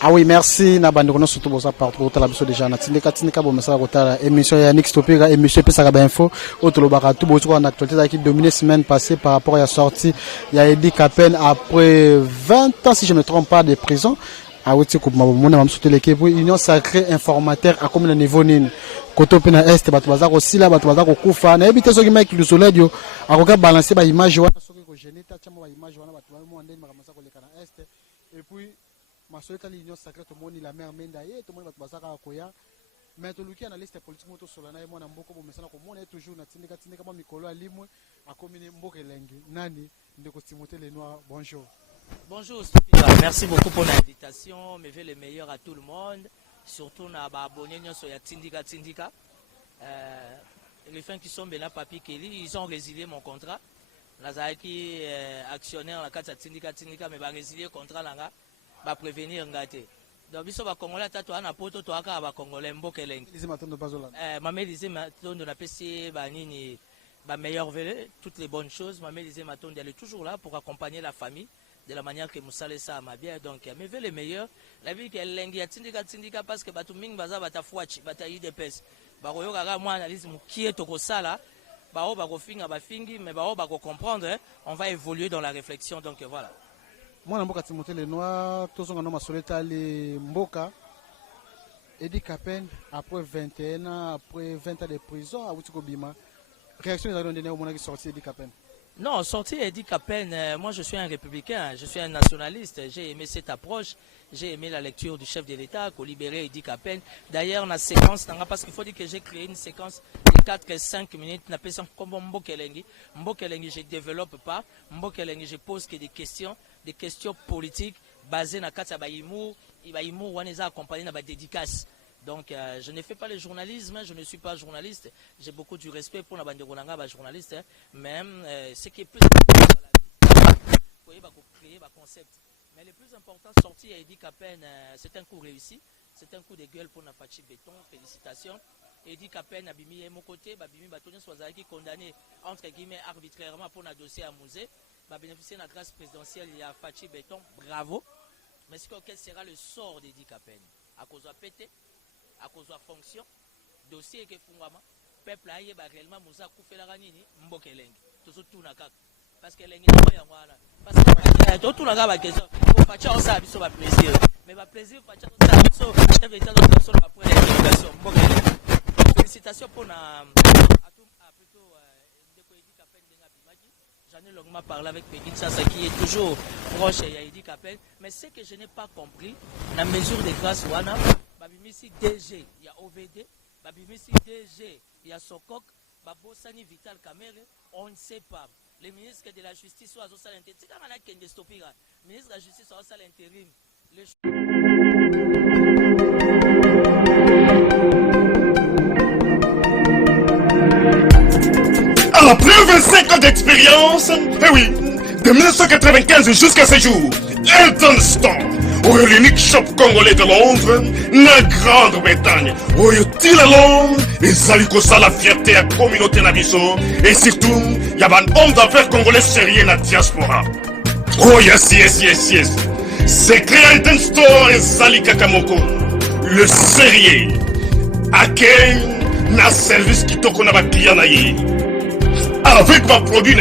Ah oui, merci. Na bande kono surtout bosa partout la biso déjà na tindika bo message kota émission ya Nix Topika émission pesa ba info otolobaka tout boso en actualité qui dominé semaine passée par rapport à la sortie il y a Eddie Capen après 20 ans si je ne me trompe pas de prison. Ah oui, c'est comme mon am sauter l'équipe Union Sacrée Informateur à comme le niveau nini. Koto pena est batu baza ko sila batu baza ko kufa na ebite soki Mike le soleil yo akoka balancer ba image wana soki ko geneta chama ba image wana batu ba mo ndeni makamasa ko leka na est et puis Masoleta l'Union Sacrée, tout le monde la mer Mendaye, tout le monde va passer à Koya. Mais tout le monde a la liste politique, moto solana et moi n'ambo comme ça, comme on est toujours na tindika comme Mikolo à Limou, à commune Mboke Lengi, Nani, de Timothée les Noirs. Bonjour. Bonjour, merci beaucoup pour l'invitation. Me veux le meilleur à tout le monde, surtout na abonnés sur ya tindika. Les fins qui sont bien papier Kelly, ils ont résilié mon contrat. Nazaki actionnaire la carte tindika, mais va résilier le contrat là. Va prévenir ngate donc biso ba congolais tatu ana poto to aka ba congolais mboka elengi mama disait matondo na pesi ba nini ba meilleur vœu toutes les bonnes choses mama disait matondo elle est toujours là pour accompagner la famille de la manière que musale ça ma bien donc me veut le meilleur la vie que elengi tindika parce que batu mingi baza batafuachi batayi de pes ba koyoka ka moi analyse mukie to kosala ba o ba kofinga ba fingi mais ba o ba ko comprendre on va évoluer dans la réflexion donc voilà. Moi, Mboka Timothée les Noirs, tous on a Masoleta les Mboka. Eddie Capen, après 21 ans, après 20 ans de prison, à Outiko Bima. Réaction des données au moment qui sorti Eddie Capen. Non, sorti Eddie Capen, moi je suis un républicain, je suis un nationaliste, j'ai aimé cette approche, j'ai aimé la lecture du chef de l'État, qu'on libérait Eddie Capen. D'ailleurs, la séquence, parce qu'il faut dire que j'ai créé une séquence de 4 et 5 minutes, on appelle ça comme Mbokelengi. Mbokelengi, je ne développe pas, Mbokelengi, je pose que des questions politiques basées sur Katsa Baïmou, Baïmou, on les a accompagnés dans la dédicace. Donc, je ne fais pas le journalisme, je ne suis pas journaliste. J'ai beaucoup du respect pour la bande de journaliste, même ce qui est plus important dans la vie, c'est créer un concept. Mais le plus important, sorti à Eddie Capen, c'est un coup réussi, c'est un coup de gueule pour Nafachi Béton. Félicitations. Eddie Capen a bimi à mon côté, Babimi Batonia Swazaki condamné entre guillemets arbitrairement pour un dossier à musée. Va bénéficier de la grâce présidentielle, il y a Fachi Béton, bravo. Mais quel sera le sort d'Eddie Capen? À cause de pété, à cause de la fonction, dossier que Fungama, peuple a réellement Moussa Koufelaranini, Mbokelengi, tout na kak. Parce que l'engi est pas voilà. Parce que tout na kak question. Pour Fachi on ça biso ba plaisir. Mais ba plaisir Fachi on ça biso, c'est véritable personne va prendre l'éducation Mbokelengi. Félicitations pour na plutôt ndeko Eddie Capen denga bimaki. J'en ai longuement parlé avec Peggy Sasa qui est toujours proche et Eddie Capen. Mais ce que je n'ai pas compris, la mesure de grâce Wana, Babimisi DG, il y a OVD, Babimisi DG, il y a Sokok, Babosani Vital Kamere, on ne sait pas. Le ministre de la Justice soit à l'intérim. C'est comme un Kende Stopira. Le ministre de la Justice soit à l'intérim. Après 25 ans d'expérience, eh oui, de 1995 jusqu'à ce jour, Elton Storm, l'unique shop congolais de Londres, la Grande-Bretagne, où il la Londres, et ça la fierté à la communauté Nabiso, et surtout, il y a un homme d'affaires congolais sérieux dans la diaspora. Oh yes. C'est créé Elton Storm et Zali Kakamoko, le sérieux, à quel na service qui t'a qu'on a client avec ma produit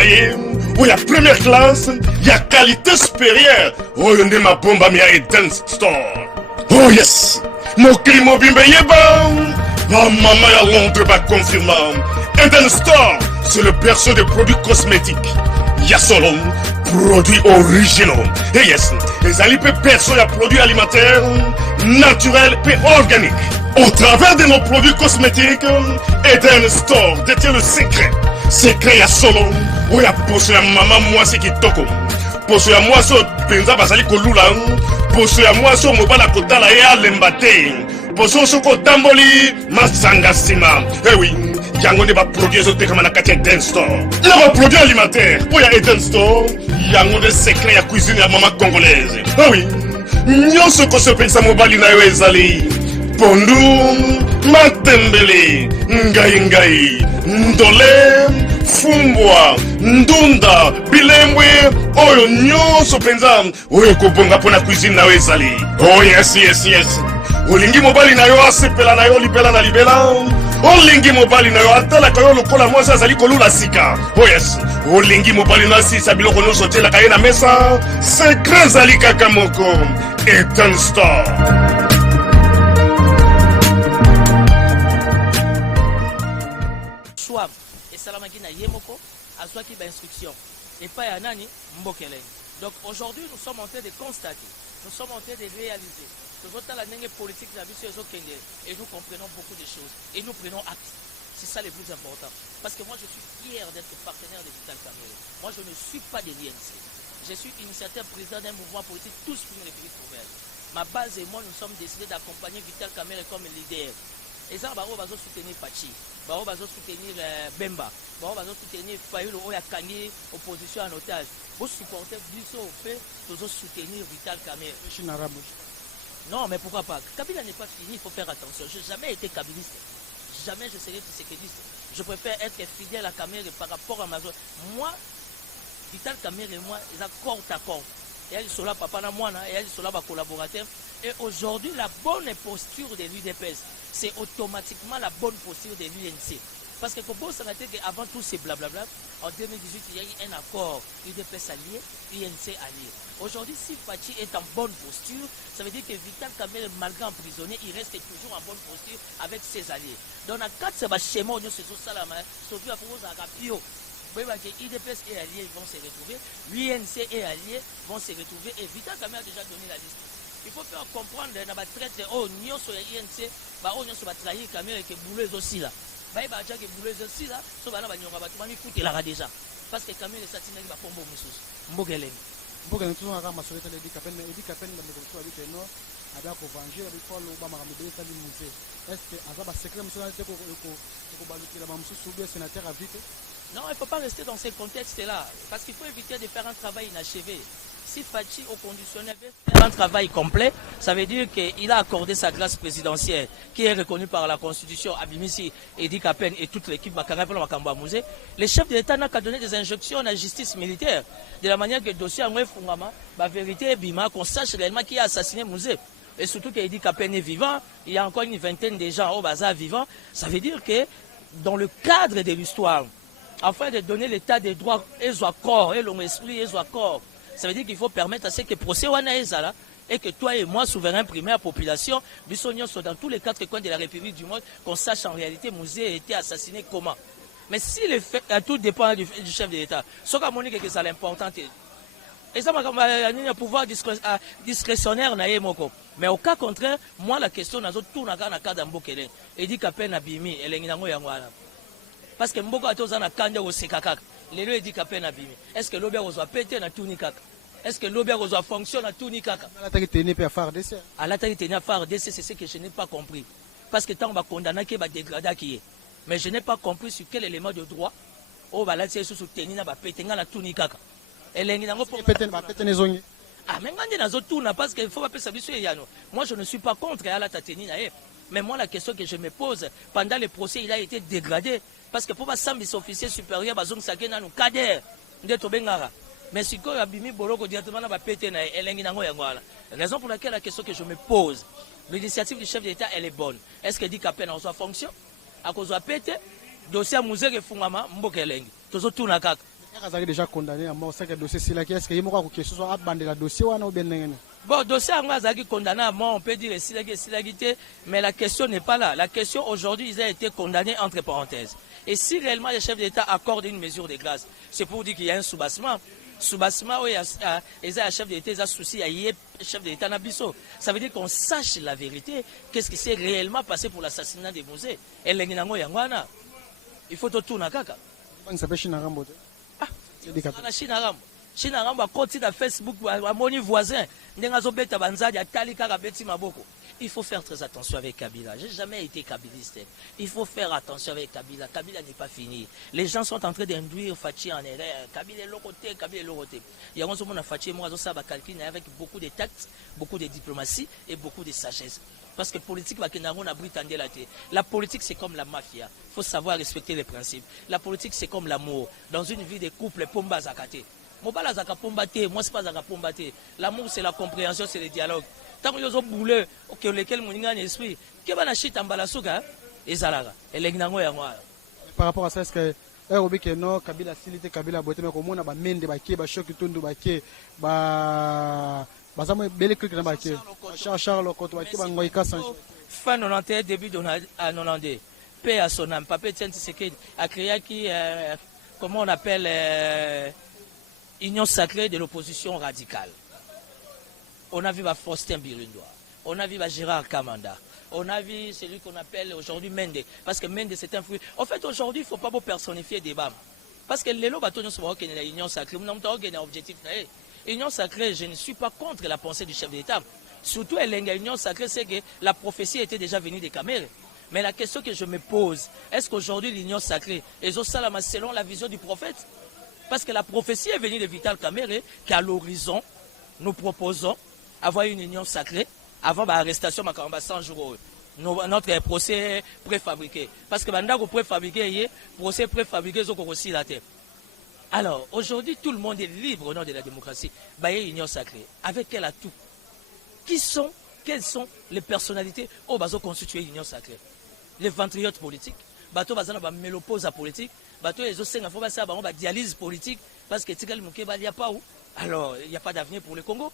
où il y a première classe, il y a qualité supérieure. Oh, il y a ma bombe à Eden Store. Oh yes, mon climat bimbe yeba. Ma maman à Londres va confirmer. Eden Store, c'est le berceau des produits cosmétiques. Il y a solo produits originaux. Et yes, les alipes perso et produits alimentaires naturels et organiques. Au travers de nos produits cosmétiques, Eden Store détient le secret. Secret ya solo, où ya poso ya maman moi c'est qui toko. Poso ya moi so penza basali kolula, poso ya moi so mobala kotala ya lembate. Poso so kotamboli masanga sima. Eh oui, yango ne ba produit zo te kama na kati Eden Store. Na ba produit alimentaire, où ya Eden Store, yango de secret ya cuisine ya maman congolaise. Eh oui, nyonso ko so penza mobali na yo ezali. Pondu, matembele, ngai, ndole, fumbwa ndunda bilembwe oyo nyonso mpenza oyo kobonga mpona cuisine na yo ezali. Oh yes yes yes, olingi mobali na yo asepela na yo libela na libela, olingi mobali na yo atalaka yo lokola mwasi azali kolula sika. Oh yes, olingi mobali na asisa biloko nyonso otielaka ye na mesa, sekre ezali kaka moko, Ethan Store. Et Salamaki na Yemoko, à soi qui instruction. Et pas à Nani, Mbokelen. Donc aujourd'hui, nous sommes en train de constater, nous sommes en train de réaliser que votre langue politique de la vie et nous comprenons beaucoup de choses et nous prenons acte. C'est ça le plus important. Parce que moi, je suis fier d'être partenaire de Vital Kamerhe. Moi, je ne suis pas de l'INC. Je suis initiateur président d'un mouvement politique, tous pour une République nouvelle. Ma base et moi, nous sommes décidés d'accompagner Vital Kamerhe comme leader. Et ça, Baro va soutenir Pachi, Baro va soutenir Bemba, Baro va soutenir Fayolo, Oya Kanye, opposition en otage. Vous supportez Bisso au fait, vous soutenir Vital Kamerhe. Non, mais pourquoi pas? Kabila n'est pas fini, il faut faire attention. Je n'ai jamais été kabiliste. Jamais je serai tshisekidiste. Je préfère être fidèle à Kamerhe par rapport à ma zone. Moi, Vital Kamerhe et moi, ils accordent à corps. Et elle sont là, papa na moi, et elle sont là, ma collaborateur. Et aujourd'hui, la bonne posture de l'UDPS, c'est automatiquement la bonne posture de l'UNC. Parce que pour ça, avant tout ces blablabla, en 2018, il y a eu un accord UDPS allié, UNC allié. Aujourd'hui, si Fachi est en bonne posture, ça veut dire que Vital Kamerhe, malgré emprisonné, il reste toujours en bonne posture avec ses alliés. Donc, dans 4 schémas, on se salama, surtout à propos de Rapio. IDPS et alliés vont se retrouver, l'UNC et alliés vont se retrouver, et Vital Kamerhe a déjà donné la liste. Il faut faire comprendre dans la traite, oh, nous sommes INC, oh, nous sommes trahis Kamerhe et que bouleuse aussi là. Bah, il va dire que bouleuse aussi là, sauf que là, il y aura pas de là déjà. Parce que Kamerhe est satisfait de la pompe au Moussous. Mbogelen. Mbogelen, tout le monde a ramassé les Dikapen, mais les Dikapen, le métro avec les Nord, avec le venger, avec le Obama, avec le musée. Est-ce que, à ça, secret, monsieur, il faut que le sénateur a vite. Non, il ne faut pas rester dans ces contextes-là, parce qu'il faut éviter de faire un travail inachevé. Si Fachi au conditionnel veut faire un travail complet, ça veut dire qu'il a accordé sa grâce présidentielle, qui est reconnue par la Constitution, Abimisi, Edi Kapen et toute l'équipe Musée. Le chef de l'État n'a qu'à donner des injonctions à la justice militaire, de la manière que le dossier en Fungama, la vérité Bima, qu'on sache réellement qui a assassiné Musée. Et surtout qu'Edi Kapen est vivant, il y a encore une vingtaine de gens au bazar vivants. Ça veut dire que dans le cadre de l'histoire, afin de donner l'état des droits et corps, et l'homme esprit et corps, ça veut dire qu'il faut permettre à ce que le procès soit et que toi et moi, souverain primaire, population, sont dans tous les 4 coins de la République du monde, qu'on sache en réalité Musée a été assassiné comment. Mais si le fait, tout dépend du chef de l'État, ce qu'on dit que c'est l'important. Et ça, un pouvoir discrétionnaire, mais au cas contraire, moi, la question, tout n'a qu'à cas d'Ambokele. Et dit qu'à peine abimi, elle est parce que Mboko a tous un candidat au Sekakak. Les deux dit qu'à peine abîmé. Est-ce que l'obéa a pété dans tout Nikak? Est-ce que l'obéa a fonctionné dans tout Nikak? À l'attaque tenue à faire DC. À l'attaque tenue à faire DC, c'est ce que je n'ai pas compris. Parce que tant qu'on va condamner qui va dégrader qui est. Mais je n'ai pas compris sur quel élément de droit. Oh, bah là, c'est sous tenir à péter dans tout Nikak. Elle est dans péter zone. Ah, mais quand on a tout, parce qu'il faut pas savoir sur Yano. Moi, je ne suis pas contre à la tenue. Mais moi, la question que je me pose, pendant le procès, il a été dégradé. Parce que pour pas s'embêter officier supérieur, bazong sakena nous kader, ndeto bengara. Mais si quoi abimi boloko directement na ba pété na elengi nango yangwala. Raison pour laquelle la question que je me pose, l'initiative du chef de l'État elle est bonne. Est-ce que dit qu'à peine en soit fonction, à cause de pété, dossier musée que fungama mboka elengi. Tozo tuna kaka. Kaka déjà condamné à mort, c'est que dossier c'est là qui est-ce que yemo ko question soit abandé la dossier wana ou bien ngene. Bon, dossier Angazaki condamné à mort, on peut dire silagité, mais la question n'est pas là. La question aujourd'hui, ils ont été condamnés entre parenthèses. Et si réellement le chef d'État accorde une mesure de grâce, c'est pour dire qu'il y a un soubassement. Soubassement, oui, il y a un chef d'État, il y a un souci, il y a un chef d'État Nabiso. Ça veut dire qu'on sache la vérité, qu'est-ce qui s'est réellement passé pour l'assassinat des musées. Et il faut tout na kaka. On s'appelle Chinarambo. Ah, Chinarambo. Chinarambo a continué à Facebook, à mon voisin. Il faut faire très attention avec Kabila. Je n'ai jamais été kabiliste. Il faut faire attention avec Kabila. Kabila n'est pas fini. Les gens sont en train d'induire Fachi en erreur. Kabila est l'autre côté, Kabila est l'autre côté. Il y a un moment où Fachi, moi, ça va calculer avec beaucoup de tact, beaucoup de diplomatie et beaucoup de sagesse. Parce que politique, la politique, c'est comme la mafia. Il faut savoir respecter les principes. La politique, c'est comme l'amour. Dans une vie de couple, pomba zakate. Moi, c'est pas zakapombaté. L'amour, c'est la compréhension, c'est le dialogue. Tant que vous boulez, que lesquels mon esprit, que va nacher tambalasuka, et zalaga, et l'egnango et moi. Par rapport à ça, est-ce que que non, Kabila Silite, Kabila Bote, mais comme on a ba mende, ba ké, ba choc, tundu, ba ké, ba zamo belle clic na ba ké. Charles Koto, ba ké, ba ngoika sans. Fin 91, début à 92. Paix à son âme. Papa Etienne Tshisekedi a créé qui, comment on appelle, Union sacrée de l'opposition radicale. On a vu Faustin Birundoa, on a vu Gérard Kamanda, on a vu celui qu'on appelle aujourd'hui Mende, parce que Mende c'est un fruit. En fait, aujourd'hui, il ne faut pas personnifier des BAM. Parce que les lois sont l'Union sacrée, nous avons un objectif. L'Union sacrée, je ne suis pas contre la pensée du chef d'État. Surtout, l'Union sacrée, c'est que la prophétie était déjà venue des Cameroun. Mais la question que je me pose, est-ce qu'aujourd'hui l'Union sacrée est selon la vision du prophète? Parce que la prophétie est venue de Vital Kamerhe, qu'à l'horizon, nous proposons avoir une union sacrée avant l'arrestation de 100 jours. Notre procès préfabriqué. Parce que maintenant, le procès préfabriqué, c'est aussi la terre. Alors, aujourd'hui, tout le monde est libre au nom de la démocratie. Il y a une union sacrée. Avec quel atout? Quelles sont les personnalités qui ont constitué l'union sacrée? Les ventriotes politiques, les méloposes politiques, les dialyse politique, parce que il n'y a pas où. Alors, il n'y a pas d'avenir pour le Congo.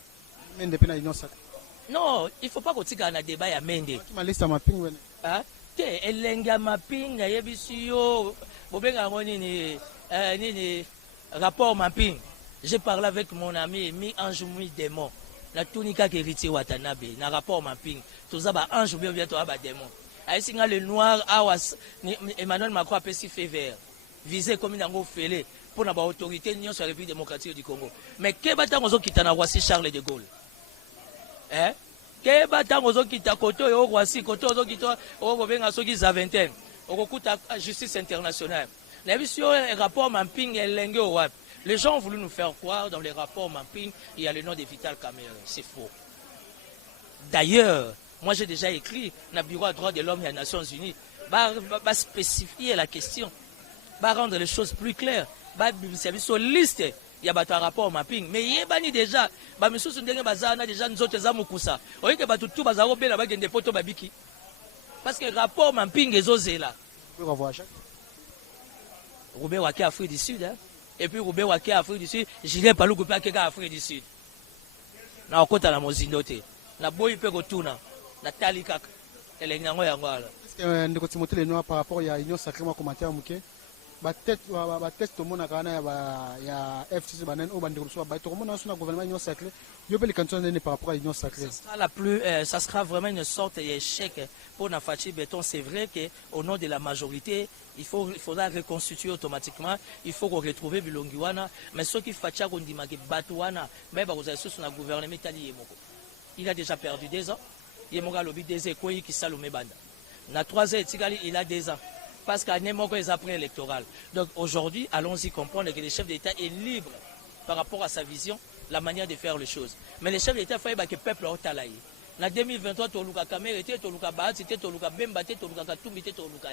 Non, il ne faut pas qu'on ait un débat à Mende. Rapport mapping. J'ai parlé avec mon ami Mi Anjoumi Démon. La tunica qui héritier Watanabe. Na rapport mapping. Tout ça, Anjoumi bientôt à Démon. Aïe, le noir, Emmanuel Macron a fait fait vert. Visé comme une ango fêlé. Pour avoir autorité, l'Union sur la République démocratique du Congo. Mais qu'est-ce que qui t'a Roissy Charles de Gaulle? Hein? Qu'est-ce que qui t'a côté au Roissy, côté au qui t'a au Robin à ceux qui vingtaine, au coup de justice internationale. La vision rapport mapping et l'engue au web. Les gens ont voulu nous faire croire dans les rapports mapping, il y a le nom de Vital Kamerhe. C'est faux. D'ailleurs, moi j'ai déjà écrit dans le Bureau des droits de l'homme et des Nations Unies, va spécifier la question, va rendre les choses plus claires. Service sur liste, il y a un rapport mapping, mais il y a déjà, monsieur Sundenge Bazana déjà nous autres Zamukusa. Vous voyez que tout Bazaro bien avec des potos babiki. Parce que le rapport mapping est osé là. Roubé Wake Afrique du Sud, hein? Et puis Roubé Wake Afrique du Sud, Julien Palou Goupé Afrique du Sud. Na okota la mozindote, na boy pe kotuna, na talika, elengango ya ngwala. Est-ce que ndeko Timothée le noir par rapport à Union sacrée moi commentaire muke? Test au monde ya FCC banen au bandeko so ba to mona suna gouvernement Union sacrée. Yo pe le canton par rapport à Union sacrée. Ça sera vraiment une sorte d'échec pour Nafachi Béton. C'est vrai qu'au nom de la majorité, il faudra reconstituer automatiquement. Il faut retrouver Bilongiwana. Mais ce qui fait qu'on dit que Batouana, mais vous avez sur le gouvernement italien. Il a déjà perdu 2 ans. Il y a lobby des écoles qui salomé banda. Na 3 ans, il a 2 ans. Parce qu'à n'importe les après électoral. Donc aujourd'hui, allons-y comprendre que le chef d'État est libre par rapport à sa vision, la manière de faire les choses. Mais le chef d'État fait que le peuple a talaï. En 2023, Toluka Kamerhe, Toluka Bahati, Toluka Bemba, Toluka Katumbi, Toluka.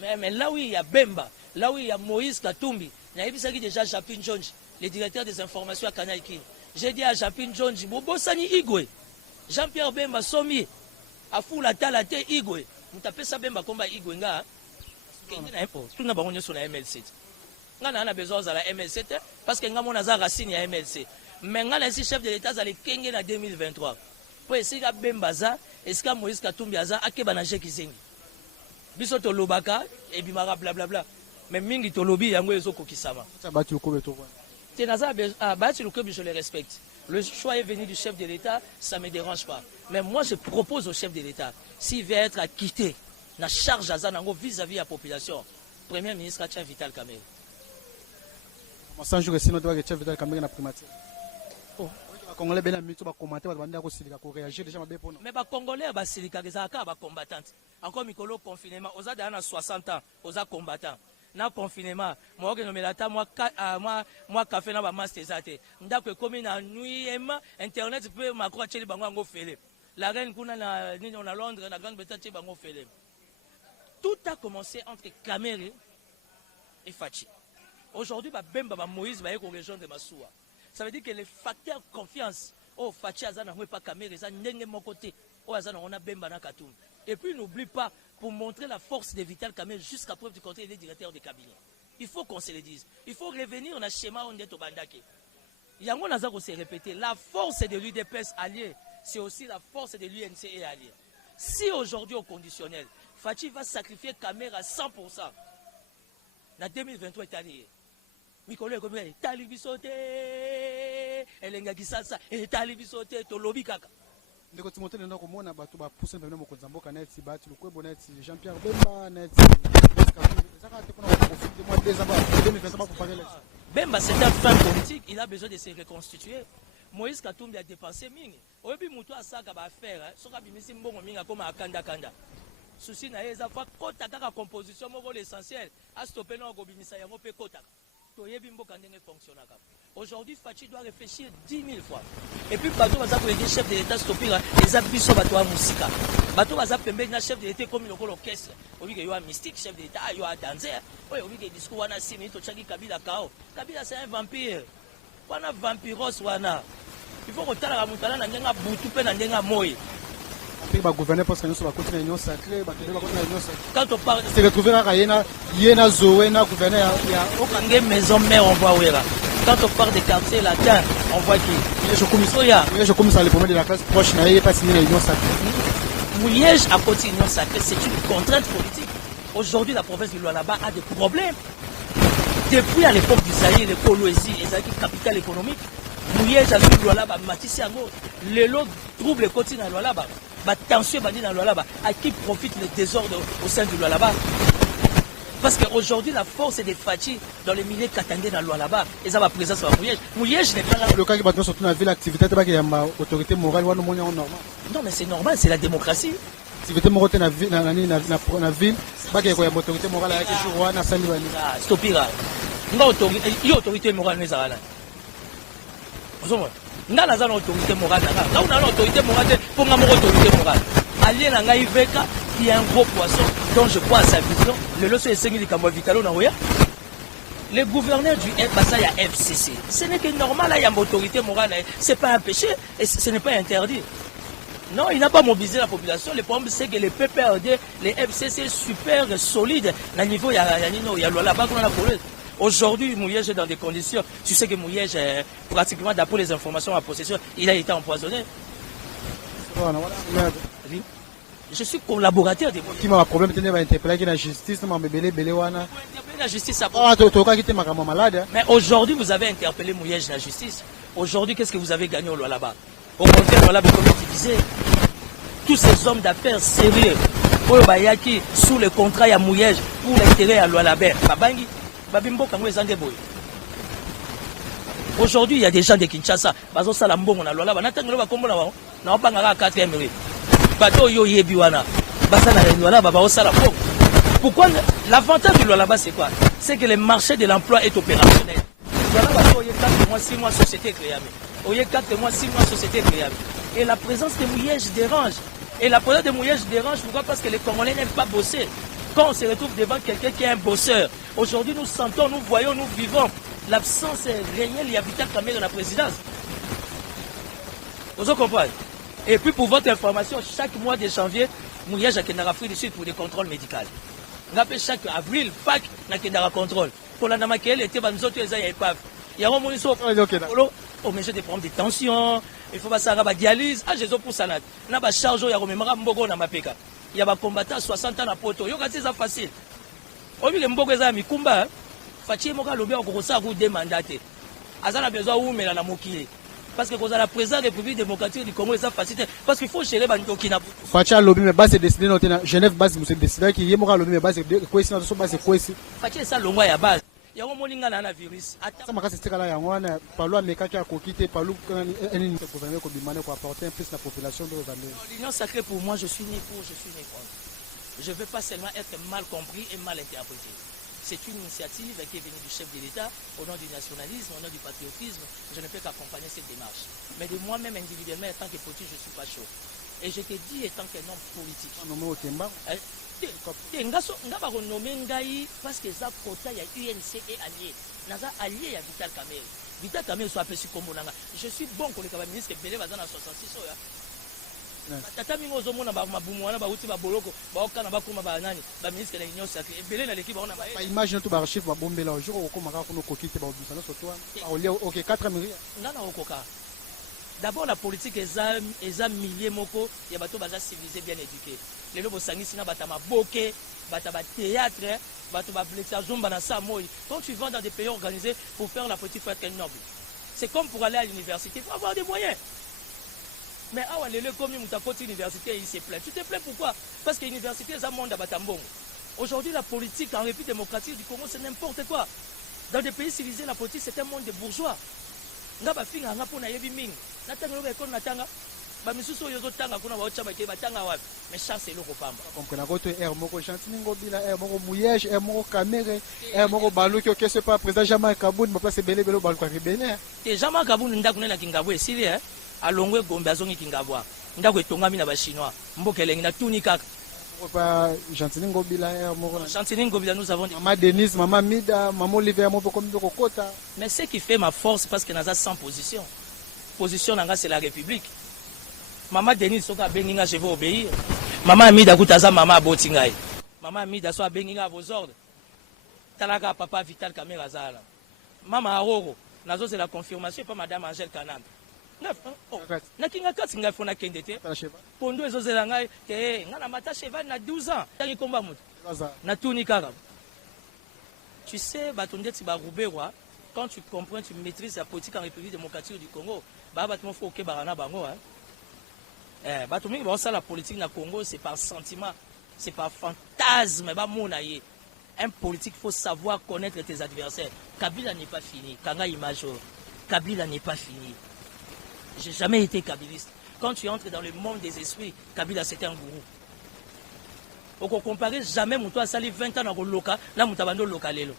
Mais là où il y a Bemba, là où il y a Moïse Katumbi, il y a déjà Japin Jonji, le directeur des informations à Canal King. J'ai dit à Japin Jonji, Bobosani Igwe, Jean-Pierre Bemba Somi, Afoula Talate Igwe. Vous tapez ça Bemba combat Igwe nga. Tout le monde est sur la MLC. On a besoin de la MLC parce que nous avons des racines à MLC. Mais nous avons un chef de l'État qui est en 2023. Pour essayer de Bembaza, est-ce que Moïse Katumbi a été banagé qui zengi. Biso to lobaka et bimara blablabla. Mais mingi to lobi yango ezoko kisama. Ça bati ukobe to. Tenaza bati ukobe je le respecte. Le choix est venu du chef de l'État, ça ne me dérange pas. Mais moi je propose au chef de l'État, s'il veut être acquitté, na charge vis-à-vis de la population. Premier ministre Tchia Vital Kamerhe. Sans jouer sinon doit Tchia Vital Kamerhe na primature. Oh, Congolais ben amito ba commenter ba banda ko silika ko réagir déjà mabe pour nous. Mais ba Congolais ba silika ke za ka ba combattant. Encore mikolo confinement, oza dans 60 ans, oza combattant. Na confinement, moi que nomelata moi café na ba master zate. Ndako komi na nuit internet peut Macron tcheli bango ngo fele. la reine qu'on a à Londres, la Grande-Bretagne, tout a commencé entre Kamere et Fachi. Aujourd'hui, Bemba Moïse va être région de Massoua. Ça veut dire que les facteurs de confiance, oh Fachi Azana n'est pas Kamere, ça n'est mon côté, oh Azana on a Bemba na Katoum. Et puis n'oublie pas, pour montrer la force de Vital Kamere jusqu'à preuve du contraire, il est directeur de cabinet. Il faut qu'on se le dise. Il faut revenir dans le schéma où on est au Bandake. Yango Nazar s'est répété, la force de l'UDPS allié, c'est aussi la force de l'UNC et allié. Si aujourd'hui au conditionnel, Fachi va sacrifier Kamere à 100%, en 2023 est allié. Mikolo est comme ça, Talibisote, Elenga Kisasa, Talibisote, Tolobi Kaka. Ndeko Timothée nenda komona bato ba pousse mbele mo konzamboka na eti batu lukwebo na eti Jean-Pierre Bemba na eti Zaka te kona profiter moi des aba 2025 pour parler là. Bemba c'est un fan politique, il a besoin de se reconstituer. Moïse Katumbi a dépensé mingi. Oyebi mutu asaka ba faire, soka bimisi mbongo minga koma akanda kanda. Souci na yeza fa kota kaka composition moko l'essentiel, a stopper na ko bimisa yango pe kota. Toyebi mboka ndenge fonctionnaka. Aujourd'hui, Fachi doit réfléchir 10 000 fois. Et puis, Bato Baza pour aider chef de l'État stopper les abisso Bato à Moussika. Bato Baza pembe na chef de l'État comme il y a l'orchestre. On dit qu'il y a un mystique, chef de l'État, il y a un danseur. Oui, on dit qu'il y a des discours, on a 6 minutes, on a Kabila Kao. Kabila c'est un vampire. On a vampiros, wana. Il faut qu'on t'a la moutala, on a un boutou, on a un moy. Ba gouverner parce que nous sommes côté union sacrée, ba côté union sacrée. Quand on parle c'est retrouver la Yena Zoé na gouverner il y a aucun maison mère on voit où là. Quand on parle des quartiers latins, on voit qui je commence à les promets de la classe proche na pas signé l'union sacrée. Mouyège à côté de l'union sacrée, c'est une contrainte politique. Aujourd'hui, la province du Lualaba a des problèmes. Depuis à l'époque du Zaïre, les Koloésie, les acquis capital économique, Mouyège a vu le Lualaba, Matisse Yango, les lots troublent les côtés dans le Lualaba. Tension bandit dans le Lualaba. À qui profite le désordre au sein du Lualaba? Parce qu'aujourd'hui, la force est des Fachi dans les milliers katangés dans le Lualaba. Et ça va présence à Mouyège. Mouyège n'est pas là. Le cas qui va surtout dans la ville, l'activité, il y a une autorité morale, normal. Non, mais c'est normal, c'est la démocratie. L'activité morale dans la ville, il y a une autorité morale avec les joueurs, na sali bani. Stopira. Il y a une autorité morale, mais ça là. Vous voyez? Nga naza na autorité morale là on a l'autorité morale pour nga mon autorité morale allié na nga Iveka qui est un gros poisson dont je crois à sa vision le loso esengi likambo vitalo na oya le gouverneur du Bassa ya FCC ce n'est que normal il y a une autorité morale c'est pas un péché et ce n'est pas interdit. Non, il n'a pas mobilisé la population. Le problème, c'est que les PPRD, les FCC super solides, à niveau, il y a là-bas qu'on a la police. Aujourd'hui, Mouyège est dans des conditions. Tu sais que Mouyège, pratiquement, d'après les informations à possession, il a été empoisonné. Je suis collaborateur de qui m'a un problème de interpeller la justice, la justice. Mais aujourd'hui, vous avez interpellé Mouyège la justice. Aujourd'hui, qu'est-ce que vous avez gagné au là-bas? Au contraire, voilà comment diviser. Tous ces hommes d'affaires sérieux, sous le contrat, il y a Mouyège pour l'intérêt à l'Oualabé. Aujourd'hui, il y a des gens de Kinshasa. Pourquoi l'avantage du Lualaba, c'est quoi? C'est que le marché de l'emploi est opérationnel. Il y a 4 mois, 6 mois, société créée. Il y a 4 mois, 6 mois, société créée. Et la présence de Mouyège dérange. Et la présence de Mouyège dérange, pourquoi? Parce que les Congolais n'aiment pas bosser. Quand on se retrouve devant quelqu'un qui est un bosseur, aujourd'hui nous sentons, nous voyons, nous vivons l'absence réelle, il y a Vital Kamere dans la présidence. Vous comprenez? Et puis pour votre information, chaque mois de janvier, Mouyège a une Afrique du Sud pour des contrôles médicaux. Chaque avril, Pâques, il y a un contrôle. Pour la Namakelle, il y a un épave. Il y a un moment où mais j'ai des problèmes de tension, il faut pas ça la dialyse, j'ai pour ça. Il y a charge, il y a un mbogo na mapeka. Il y a des combattants 60 ans à poto. Il y a des choses faciles. On dit que mbogo est mi kumba. Fachi moka lobi en gros ça vous demandate. Azana besoin où mais la mokile. Parce que quand on a la présidence de la République démocratique du Congo, ça facilite. Parce qu'il faut gérer les Kina. Fachi a lobby mais base décidé dans Genève base vous décidé qu'il y a moka lobby mais base quoi ici dans ce base quoi ici. Fachi ça longa ya base. Il y a un moninga na virus. Ça m'a cassé là yangwana parlo ameka qui a coquité parlo un gouvernement qui demande pour apporter un plus la population de Rwanda. L'union sacrée pour moi je suis né pour, je suis né contre. Je ne veux pas seulement être mal compris et mal interprété. C'est une initiative qui est venue du chef de l'État au nom du nationalisme, au nom du patriotisme. Je ne peux qu'accompagner cette démarche. Mais de moi-même individuellement, en tant que politique, je ne suis pas chaud. Et je te dis, étant qu'un homme politique, nommé au Temba. parce que ça quota, il y a UNC et allié. Naza allié à Vital Kamel. Vital Kamel soit appelé sur Kombonanga. Je suis bon pour les ministres Belé va dans la 66 tata mingi ozomona mabumwana bauti baboloko baokana bakoma banani baministre de l'union sacrée ebele na l'équipe baona bae imagine tout barchive babombela jour okomaka kuno kokite baobisana surtout olia OK 4 millions nana okoka d'abord la politique eza milliers moko ya bato baza civilisé bien éduqué lelo bosangisi na bata maboke bata ba théâtre bato ba blessa zomba na sa moi quand tu vas dans des pays organisés pour faire la politique faut être noble c'est comme pour aller à l'université il faut avoir des moyens. Mais ah ouais, le comme université, il se plaint. Tu te plains pourquoi? Parce que l'université, c'est un monde à Batambong. Aujourd'hui, la politique en République démocratique du Congo, c'est n'importe quoi. Dans des pays civilisés, la politique, c'est un monde de bourgeois. Nga ba finga nga pona yebi ming. Natanga lo ko natanga. Ba misusu yozo tanga kuna ba ocha ba ke batanga wapi. Mais chance est loko pamba. Comprendre ko to air moko chantini ngobila air moko mouillage air moko camere air moko baluki OK c'est pas président Jean-Marc Kaboun, ma place belé belo baluka rebene. Et Jean-Marc Kaboun ndakuna na Kingabwe sili alongwe gombe azongi Kingabwa ndako etongami na ba chinois mbokelengi na tuni kaka pas Gentini Ngobila air moko Gentini Ngobila nous avons maman Denise maman Mida maman Olivier moko comme kokota. Mais ce qui fait ma force parce que naza sans position nanga c'est la République. Maman Denise soka benginga je vais obéir. Maman Mida kutaza maman abotingai. Maman Mida so benginga vos ordres. Talaka papa Vital Kamel azala. Maman Aroro nazo c'est la confirmation pas madame Angèle Kanam. Nakinga kati nga fona kendete pondo ezozela ngai te nga na mata cheval na 12 ans tangi komba mutu na tuni kaka. Tu sais batondeti ba Rouberwa quand tu comprends tu maîtrises la politique en République démocratique du Congo ba batmo faut ke barana bango batomi ba ça la politique na Congo c'est par sentiment c'est par fantasme ba mona ye. Un politique faut savoir connaître tes adversaires. Kabila n'est pas fini. Kanga Imajo Kabila n'est pas fini. J'ai jamais été kabiliste. Quand tu entres dans le monde des esprits, Kabila c'était un gourou. On ne compare jamais mon toi sali 20 ans dans le local, là mon tabando localelo.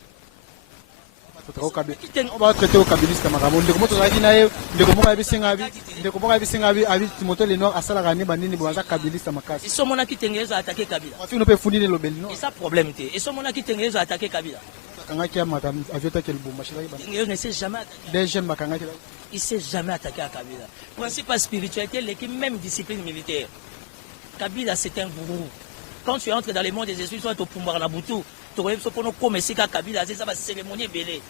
On va traiter au kabiliste comme Ramon. De comment tu as dit naïe, de comment avait singabi, de comment avait singabi, avait Timothée les noirs à Salarani, Banini, Boaza kabiliste à Makas. Ils sont mon qui t'engage à attaquer Kabila. On ne peut fournir le bel nom. Et ça problème t'es. Ils sont mon qui t'engage à attaquer Kabila. Il ne sait jamais attaquer. Il ne s'est jamais attaqué à Kabila. Principal spiritualité, l'équipe même discipline militaire. Kabila c'est un gourou. Quand tu entres dans le monde des esprits, soit au Pumbara Nabutu, tu relèves ce qu'on a comme si Kabila, c'est ça va cérémonie belé.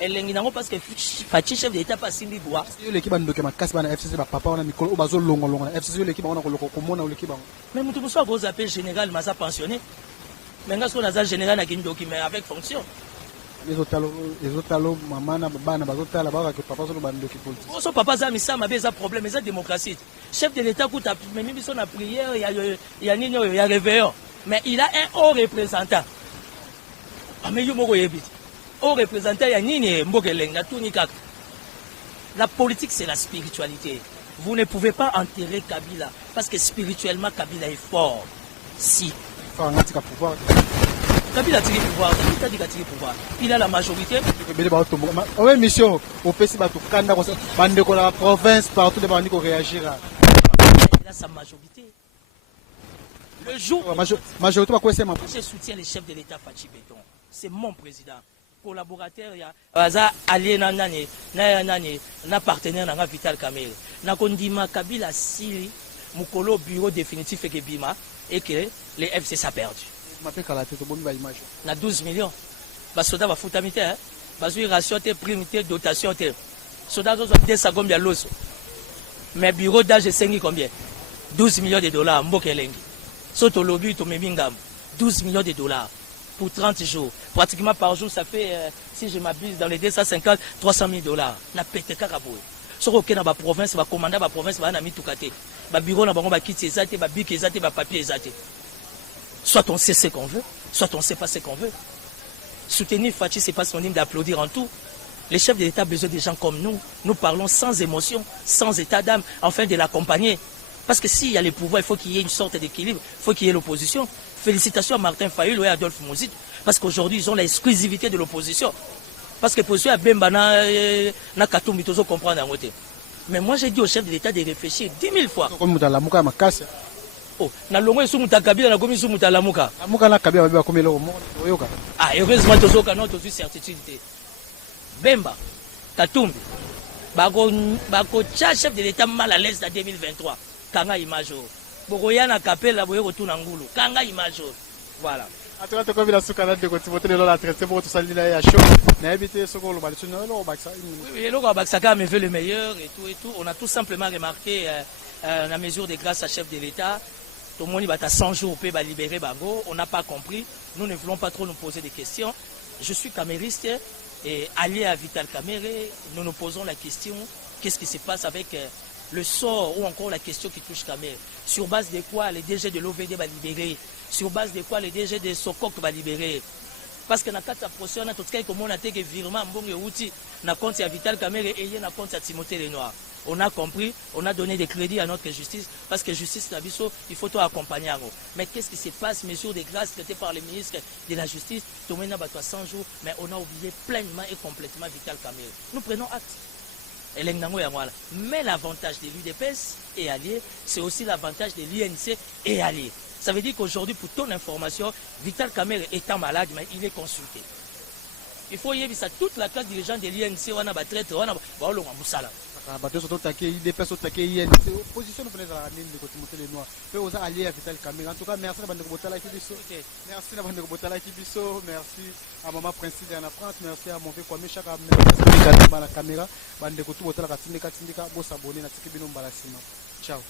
Et l'enguinango parce que Fachi chef d'État pas Simbi Bois. L'équipe a ndoké ma casse bana FCC ba papa on a Mikolo Obazo longo longo. FCC l'équipe on a koloko komona l'équipe. Mais mutu muso gros appel général masa pensionné. Mais ngas ko nazal général na kindoki mais avec fonction. Les autres maman bana bazotala ba que papa so bandoki politique. Oso papa za misama beza problème eza démocratie. Chef de l'État coûte même biso na prière il y a nini il y a réveillon. Mais il a un haut représentant. Mais yo moko yebit. Haut représentant il y a nini mbokeleng na tuni kaka. La politique c'est la spiritualité. Vous ne pouvez pas enterrer Kabila parce que spirituellement Kabila est fort. Si pouvoir Kabila a tiré pouvoir, Kabila a tiré pouvoir. Il a la majorité. Oui, mission. Au PC, la province, partout, les bandits réagir. Il a sa majorité. Le jour où majorité, je soutiens les chefs de l'État Fachi Béton, c'est mon président. Collaborateur, il y a allié na partenaire na Vital Kamel. Na kondima Kabila Sili, Mukolo bureau définitif et Bima, et que les FC ça perdu. Na 12 millions. Bas soda ba futamite hein. Bas ration te prime te dotation te. Soda zo 200 combien loso. Mais bureau d'âge 5 combien? 12 millions de dollars mbokelengi. Soto lobby to memingam. 12 millions de dollars pour 30 jours. Pratiquement par jour ça fait si je m'abuse dans les 250 300 000 dollars. Na pété karaboué. Soko ke na ba province ba commandant ba province ba na mitukate. Ba bureau na bango ba kiti ezate ba bic ezate ba papier ezate. Soit on sait ce qu'on veut, soit on ne sait pas ce qu'on veut. Soutenir Fachi, ce n'est pas synonyme d'applaudir en tout. Les chefs de l'État ont besoin des gens comme nous. Nous parlons sans émotion, sans état d'âme, afin de l'accompagner. Parce que s'il y a les pouvoirs, il faut qu'il y ait une sorte d'équilibre, il faut qu'il y ait l'opposition. Félicitations à Martin Fayulu et à Adolphe Mouzid, parce qu'aujourd'hui, ils ont l'exclusivité de l'opposition. Parce que l'opposition a Bembana, na Katumbi, tout comprendre en côté. Mais moi, j'ai dit au chef de l'État de réfléchir 10 000 fois. Comme Moutalamuka Makasi. Oh, na longo sous Moutakabila, na gomi sous Moutalamuka. Lamuka na Kabila va comme le monde. Ah, heureusement, tu as une certitude. Bemba, Katumbi, Bako chef de l'État mal à l'aise en 2023. Kanga image. Bogoyana Kapela, Boyo retourne en Goulou. Kanga image. Voilà. En tout cas, tu as vu la sous-canal de Côte la traité pour tout ça, il y a chaud. Mais éviter ce qu'on le balise. Oui, le Baksaka me veut le meilleur et tout. On a tout simplement remarqué la mesure de grâce à chef de l'État. Tout le monde va 100 jours pour libérer Bago. On n'a pas compris. Nous ne voulons pas trop nous poser des questions. Je suis camériste et allié à Vital Kamere. Nous nous posons la question qu'est-ce qui se passe avec le sort ou encore la question qui touche Kamere. Sur base de quoi les DG de l'OVD va libérer? Sur base de quoi les DG de Sokok va libérer? Parce que dans le procès, on a tout ce qu'on a été virement bon outil na compte à Vital Kamere et na compte à Timothée Lenoir. On a compris, on a donné des crédits à notre justice parce que justice il faut tout accompagner. Mais qu'est-ce qui se passe? Mesures de grâce traitées par le ministre de la Justice, tout le monde a 100 jours, mais on a oublié pleinement et complètement Vital Kamere. Nous prenons acte. Mais l'avantage de l'UDPS et allié, c'est aussi l'avantage de l'INC et allié. Ça veut dire qu'aujourd'hui, pour ton information, Vital Kamere étant malade, mais il est consulté. Il faut y avoir toute la classe dirigeante de l'INC, on a traité, on a Moussala. Opposition de Timothée Lenoir. Aux alliés à Vital Kamere. En tout cas, merci à Bande Botala Kibiso. Merci à Bande Botala Kibiso. Merci à Maman Principe de la France. Merci à mon vieux Kwame Chaka. Merci à la caméra. Bande Botala Katindika, Bossa Boni, Natiki Binom Balasima. Ciao.